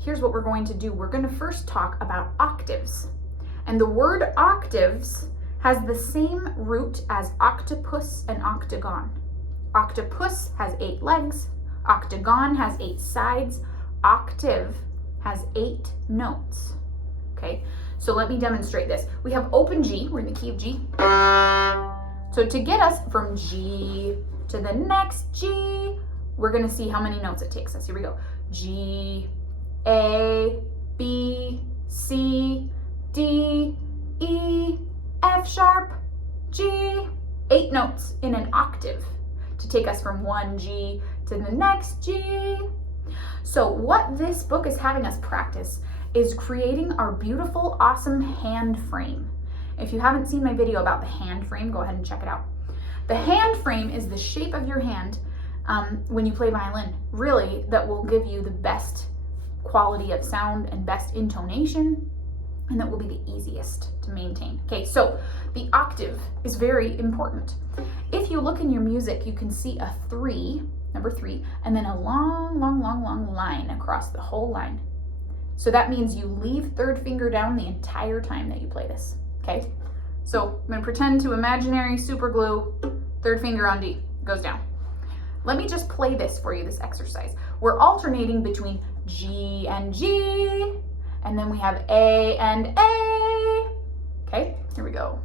here's what we're going to do. We're going to first talk about octaves. And the word octaves has the same root as octopus and octagon. Octopus has 8 legs. Octagon has 8 sides. Octave has 8 notes. Okay, so let me demonstrate this. We have open G, we're in the key of G. So to get us from G to the next G, we're gonna see how many notes it takes us. Here we go. G, A, B, C, D, E, F sharp, G. 8 notes in an octave to take us from one G to the next G. So what this book is having us practice is creating our beautiful, awesome hand frame. If you haven't seen my video about the hand frame, go ahead and check it out. The hand frame is the shape of your hand when you play violin, really, that will give you the best quality of sound and best intonation, and that will be the easiest to maintain. Okay, so the octave is very important. If you look in your music, you can see a 3, number 3, and then a long, long, long, long line across the whole line. So that means you leave third finger down the entire time that you play this, okay? So I'm gonna pretend to imaginary super glue, third finger on D, goes down. Let me just play this for you, this exercise. We're alternating between G and G, and then we have A and A. Okay, here we go.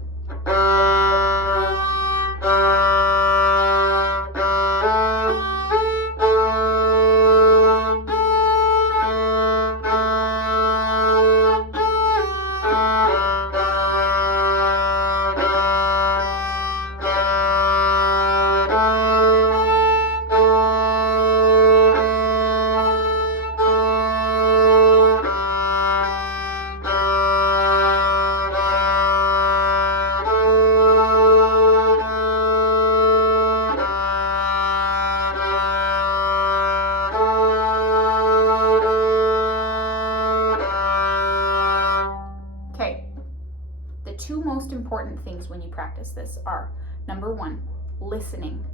Two most important things when you practice this are, number 1, listening.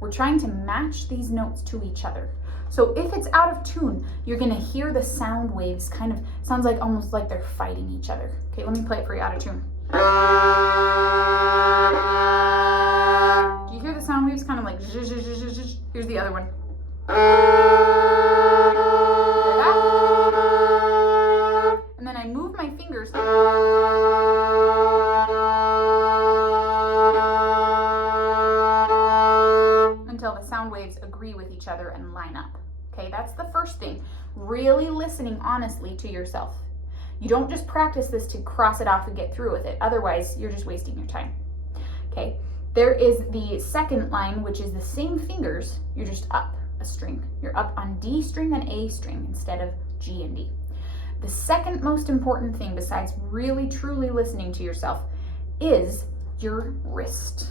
We're trying to match these notes to each other. So if it's out of tune, you're gonna hear the sound waves kind of, sounds like almost like they're fighting each other. Okay, let me play it for you out of tune. Do you hear the sound waves kind of like zh, zh, zh, zh, zh? Here's the other one. Hear that? And then I move my fingers until the sound waves agree with each other and line up. Okay, that's the first thing. Really listening honestly to yourself. You don't just practice this to cross it off and get through with it. Otherwise, you're just wasting your time. Okay, there is the second line, which is the same fingers. You're just up a string. You're up on D string and A string instead of G and D. The second most important thing, besides really truly listening to yourself, is your wrist.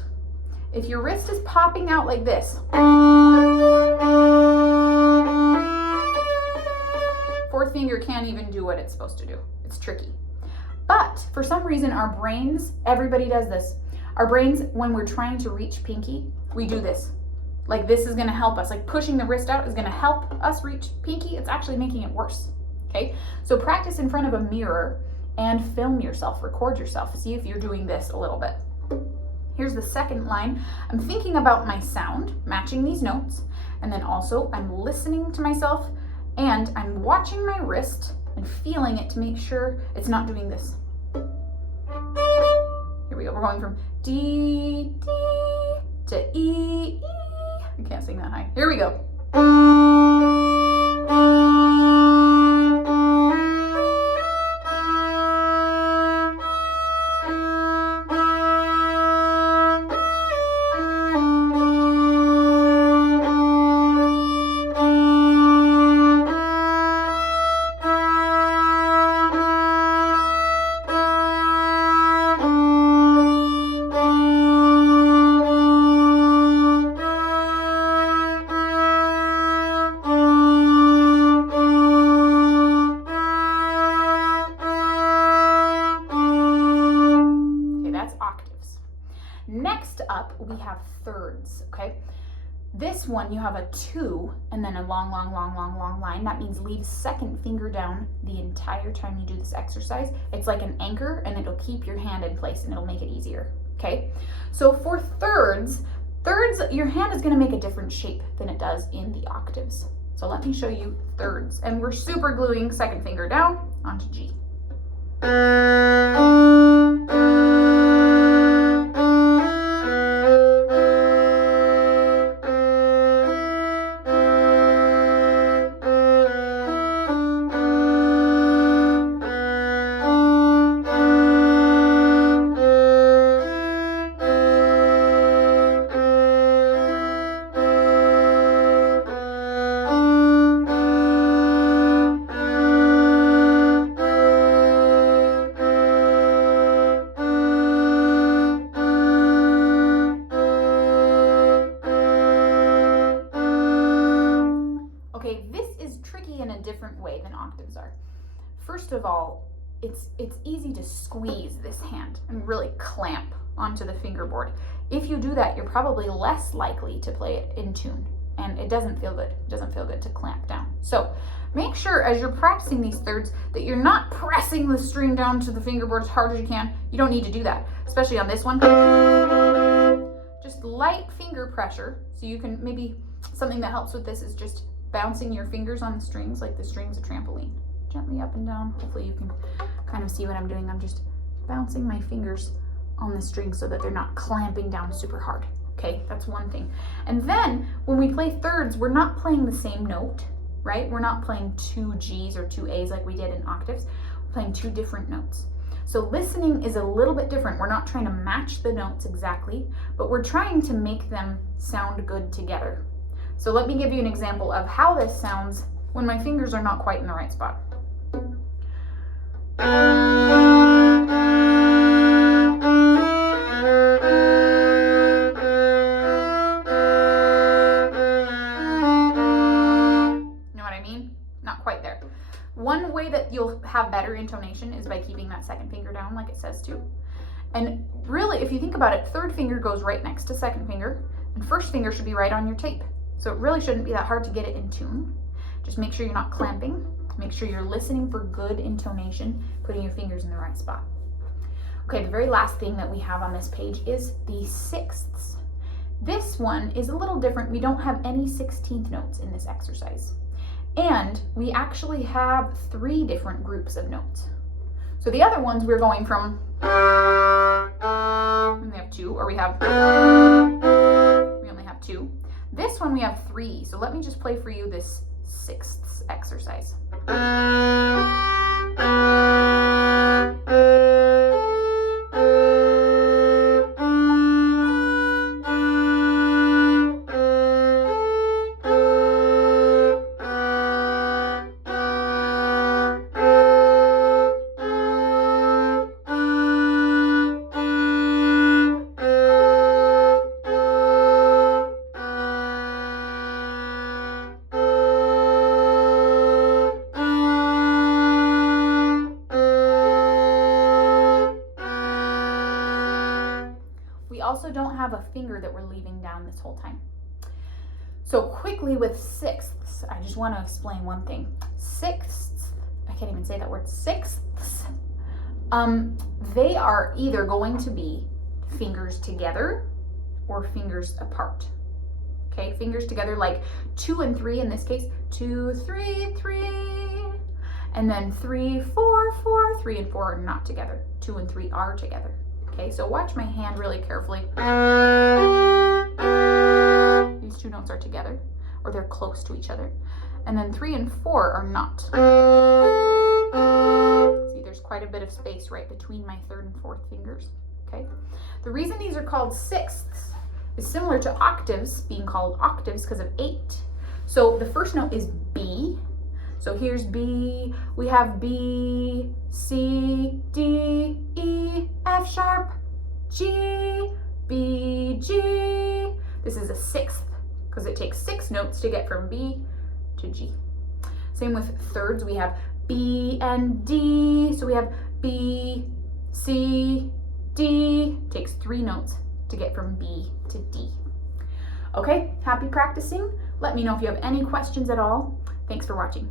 If your wrist is popping out like this, fourth finger can't even do what it's supposed to do. It's tricky. But for some reason, our brains, everybody does this. Our brains, when we're trying to reach pinky, we do this. Like this is gonna help us. Like pushing the wrist out is gonna help us reach pinky. It's actually making it worse. Okay? So practice in front of a mirror and film yourself, record yourself. See if you're doing this a little bit. Here's the second line. I'm thinking about my sound, matching these notes, and then also I'm listening to myself and I'm watching my wrist and feeling it to make sure it's not doing this. Here we go. We're going from D, D to E, E. I can't sing that high. Here we go. Next up, we have thirds, okay? This one, you have a 2 and then a long line. That means leave second finger down the entire time you do this exercise. It's like an anchor, and it'll keep your hand in place and it'll make it easier, okay? So for thirds, your hand is gonna make a different shape than it does in the octaves. So let me show you thirds. And we're super gluing second finger down onto G. Okay, this is tricky in a different way than octaves are. First of all, it's easy to squeeze this hand and really clamp onto the fingerboard. If you do that, you're probably less likely to play it in tune, and it doesn't feel good. It doesn't feel good to clamp down. So make sure as you're practicing these thirds that you're not pressing the string down to the fingerboard as hard as you can. You don't need to do that, especially on this one. Just light finger pressure. So you can, maybe something that helps with this is just bouncing your fingers on the strings like the strings of trampoline. Gently up and down. Hopefully you can kind of see what I'm doing. I'm just bouncing my fingers on the strings so that they're not clamping down super hard. Okay, that's one thing. And then when we play thirds, we're not playing the same note, right? We're not playing 2 G's or 2 A's like we did in octaves. We're playing 2 different notes. So listening is a little bit different. We're not trying to match the notes exactly, but we're trying to make them sound good together. So let me give you an example of how this sounds when my fingers are not quite in the right spot. Know what I mean? Not quite there. One way that you'll have better intonation is by keeping that second finger down like it says to. And really, if you think about it, third finger goes right next to second finger, and first finger should be right on your tape. So it really shouldn't be that hard to get it in tune. Just make sure you're not clamping. Make sure you're listening for good intonation, putting your fingers in the right spot. Okay, the very last thing that we have on this page is the sixths. This one is a little different. We don't have any 16th notes in this exercise. And we actually have 3 different groups of notes. So the other ones we're going from, and we have 2, or we only have 2. This one we have 3, so let me just play for you this sixths exercise. We also don't have a finger that we're leaving down this whole time. So quickly with sixths, I just want to explain one thing. Sixths, I can't even say that word, sixths, they are either going to be fingers together or fingers apart. Okay, fingers together like 2 and 3 in this case, 2, 3, 3, and then 3, 4, 4, 3 and 4 are not together. 2 and 3 are together. Okay, so watch my hand really carefully. These 2 notes are together, or they're close to each other. And then 3 and 4 are not. See, there's quite a bit of space right between my 3rd and 4th fingers. Okay, the reason these are called sixths is similar to octaves being called octaves because of 8. So the first note is B. So here's B, we have B, C, D, E, F sharp, G, B, G. This is a sixth because it takes 6 notes to get from B to G. Same with thirds, we have B and D. So we have B, C, D. Takes 3 notes to get from B to D. Okay, happy practicing. Let me know if you have any questions at all. Thanks for watching.